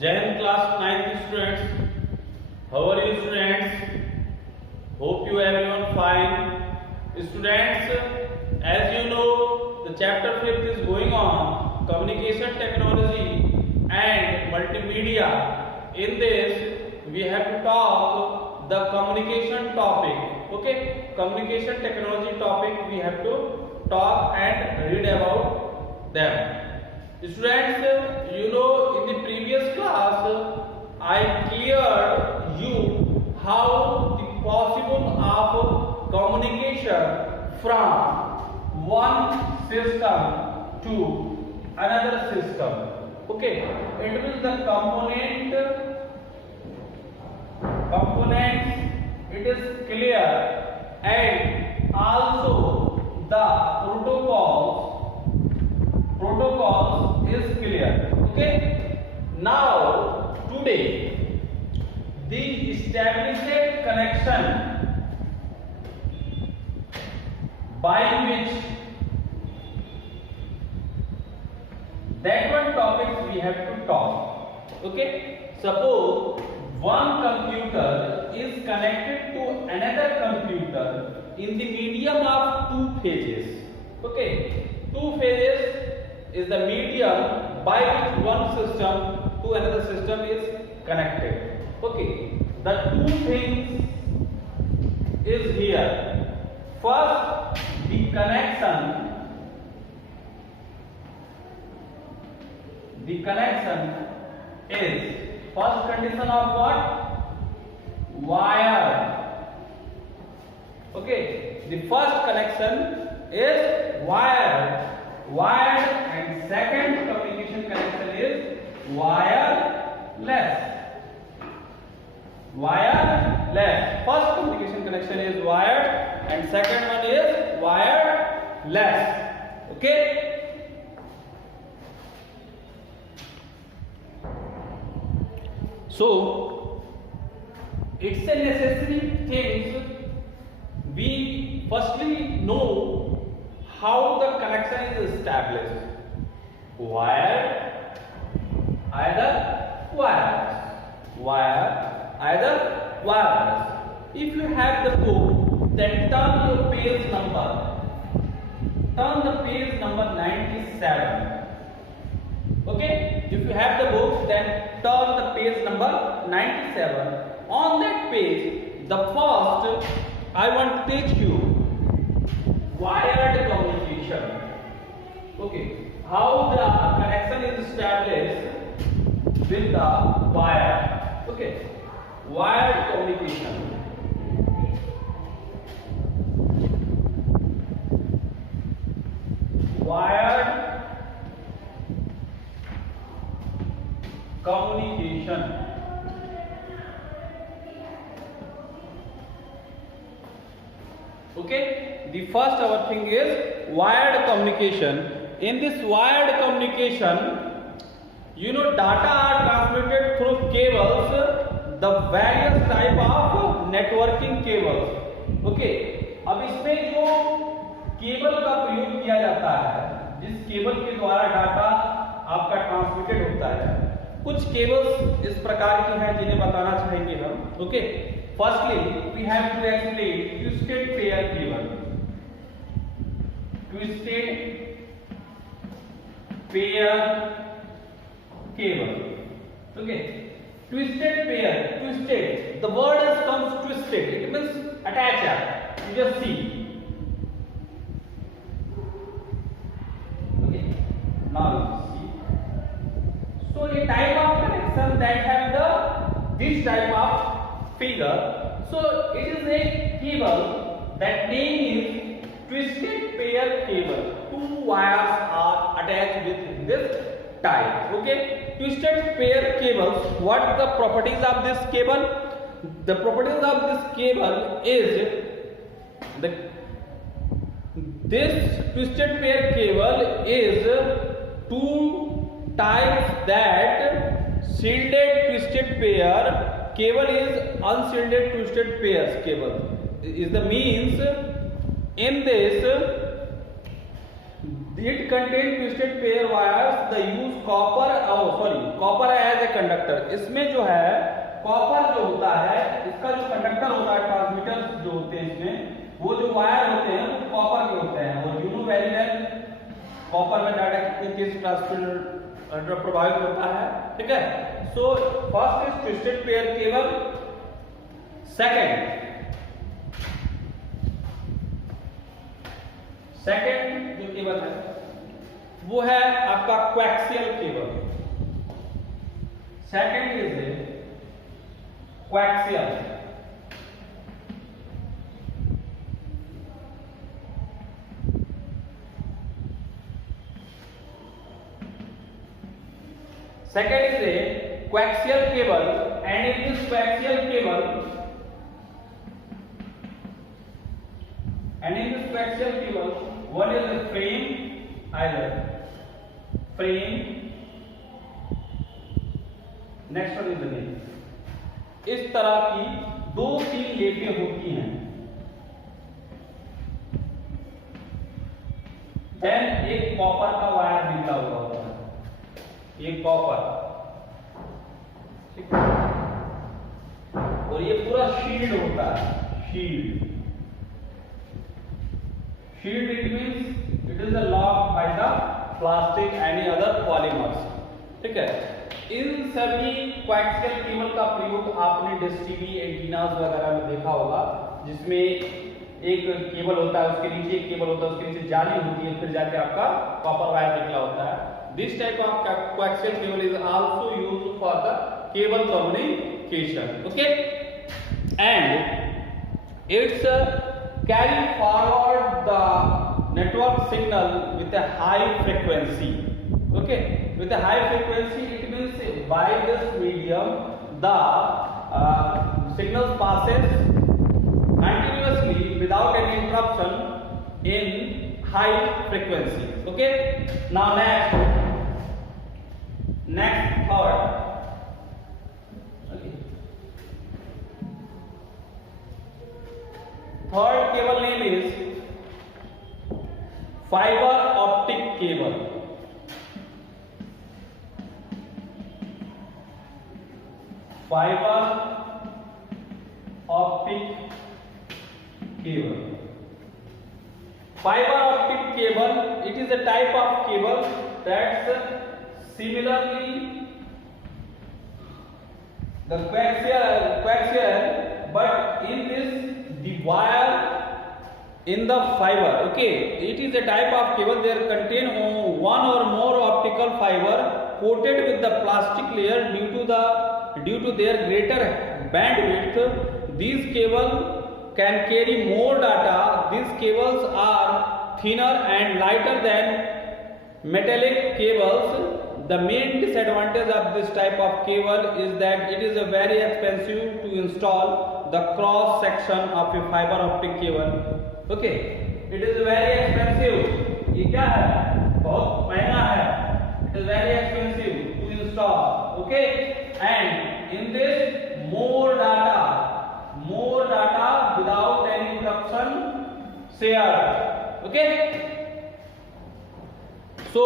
Jain class 9th students. How are you students? Hope you everyone fine. Students, as you know, the chapter 5th is going on, communication technology and multimedia. In this, we have to talk the communication topic. Okay, communication technology topic we have to talk and read about them. Students, you know, in the previous class, I cleared you how the possible of communication from one system to another system. Okay, it means the components it is clear, and also the protocols is clear. Okay, now today the established connection by which that one topic we have to talk. Okay, suppose one computer is connected to another computer in the medium of two phases. Okay, two phases is the medium by which one system to another system is connected. Okay, the two things is here. First, the connection. The connection is first condition of what? Wire. Okay, the first connection is wired, and second communication connection is wireless. First communication connection is wired, and second one is wireless. Okay. So it's a necessary thing. We firstly know how the connection is established. Wired, either wireless. If you have the book, then turn your page number. Turn the page number 97. Okay, if you have the book, then turn the page number 97. On that page, the first I want to teach you wired communication. Okay, how the connection is established with the wire. Okay, wired communication. Wired communication. Okay, the first our thing is wired communication. In this wired communication, you know, data are transmitted through cables, the various type of networking cables. Okay, अब इसमें जो cable का प्रयोग किया जाता है, जिस cable के द्वारा डाटा आपका ट्रांसमिटेड होता है, कुछ केबल्स इस प्रकार की हैं जिन्हें बताना चाहेंगे हम. Okay, firstly we have to explain twisted pair cable. Twisted pair cable. Okay, twisted pair. Twisted, the word is comes twisted, it means attach. You just see. Okay, now so a type of connection that have this type of figure. So it is a cable that name is twisted pair cable. Two wires are attached with this type. Okay, twisted pair cables. What are the properties of this cable? The properties of this cable is this twisted pair cable is two types that shielded twisted pair cable is unshielded twisted pairs cable is the means. In It contains twisted pair wires. The use copper as a conductor. इसमें जो है copper जो होता है, इसका जो conductor होता है, ट्रांसमीटर जो होते हैं इसमें, वो जो वायर होते हैं वो कॉपर के होते हैं। और you know very well copper में डाटा कितनी तेज ट्रांसमिट प्रभावित होता है, ठीक है। So first is twisted pair cable. Second जो केबल है वो है आपका coaxial cable. Second is coaxial. Second is a coaxial cable, and in this coaxial cable, one is a frame, either frame. Next one is the name. इस तरह की 2-3 लेपें होती हैं। देन एक कॉपर का वायर निकला हुआ होता है, ये कॉपर, ठीक है। और ये पूरा शील्ड होता है, shield it means it is a lock by the plastic any other polymers, ठीक है। इन सभी कोएक्सियल केबल का प्रयोग आपने डिश टीवी एंटीनास वगैरह में देखा होगा, जिसमें एक केबल होता है, उसके नीचे एक केबल होता है, उसके नीचे जाली होती है, फिर जाके आपका कॉपर वायर निकला होता है। This type of coaxial cable is also used for the cable communication, okay, and it's carry forward the network signal with a high frequency, okay. With a high frequency, it means by this medium the signals passes continuously without any interruption in high frequency, okay. Now next third, okay. Third cable name is fiber optic cable. Fiber optic cable. Fiber optic cable, it is a type of cable that's similarly the coaxial, but in this the wire in the fiber, okay. It is a type of cable that contain one or more optical fiber coated with the plastic layer due to their greater bandwidth. These cables can carry more data. These cables are thinner and lighter than metallic cables. The main disadvantage of this type of cable is that it is very expensive to install the cross section of a fiber optic cable. Okay, it is very expensive. ये क्या है? बहुत महंगा है. It is very expensive to install. Okay, and in this more data without any interruption shared. Okay. So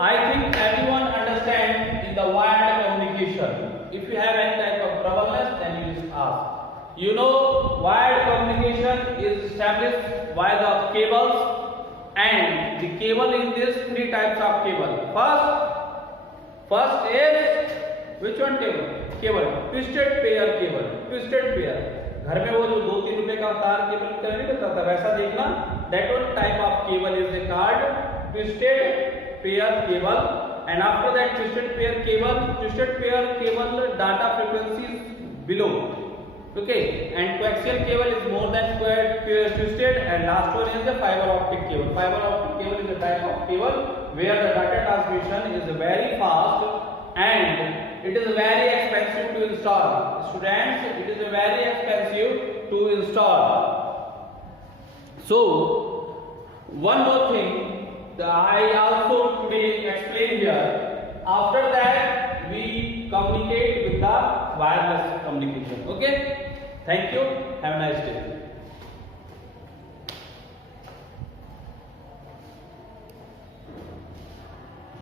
I think everyone understand in the wired communication. If you have any type of trouble, then you just ask. You know, wired communication is established by the cables, and the cable in this 3 types of cable. First is which one cable? Twisted pair cable. Twisted pair. घर में वो जो 2-3 रुपए का तार cable नहीं करता था, वैसा देखना. That one type of cable is called twisted pair cable. And after that twisted pair cable data frequency is below. Okay, and coaxial cable is more than twisted, and last one is the fiber optic cable. Fiber optic cable is a type of cable where the data transmission is very fast and it is very expensive to install. Students, it is very expensive to install. So one more thing I also today explain here. After that we communicate with the wireless communication. Okay, thank you, have a nice day.